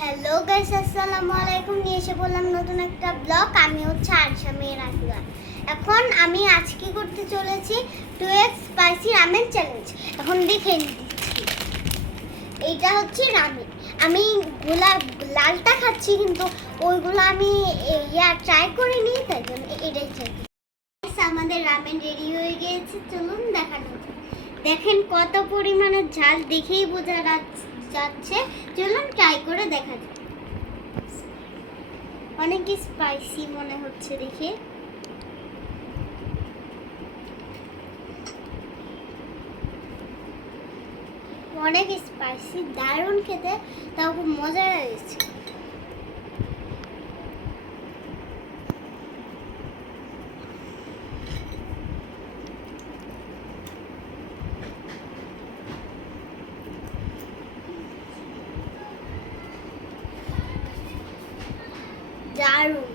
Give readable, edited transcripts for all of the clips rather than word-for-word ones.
Hello guys, আসসালামু আলাইকুম। নিয়ে এসে বললাম নতুন একটা ব্লগ। আমি হচ্ছে আরশা মেয়ের আকিরা। এখন আমি আজকে করতে চলেছি 2x স্পাইসি রামেন চ্যালেঞ্জ। এখন দেখে দিচ্ছি, এইটা হচ্ছে রামেন। আমি লালটা খাচ্ছি, কিন্তু ওইগুলো আমি ট্রাই করিনি, তাই জন্য এটাই চাই। আমাদের রামেন রেডি হয়ে গিয়েছে, চলুন দেখানো যাক। দেখেন কত পরিমাণে ঝাল, দেখেই বোঝা যাচ্ছে। চলুন ট্রাই করে দেখা যাক। অনেক স্পাইসি মনে হচ্ছে দেখে। অনেক স্পাইসি, দারুণ খেতে, তাও খুব মজা হয়েছে। দারুণ।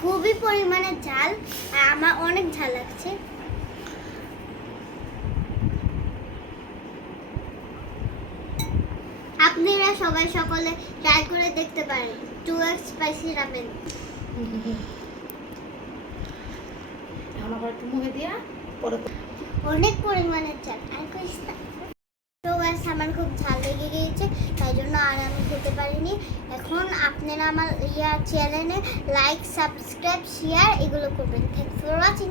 খুবই পরিমাণে ঝাল, আর আমার অনেক ঝাল লাগছে। আপনারা সবাই সকলে ট্রাই করে দেখতে পারেন 2x স্পাইসি রামেন। অনেক পরিমাণে ঝাল, আর কইস না। তো গাইস, আমার খুব ঝাল লেগে গিয়েছে, তাই জন্য আর আমি খেতে পারিনি। এখন আপনারা আমার চ্যানেলে লাইক, সাবস্ক্রাইব, শেয়ার এগুলো করবেন। Thanks for watching.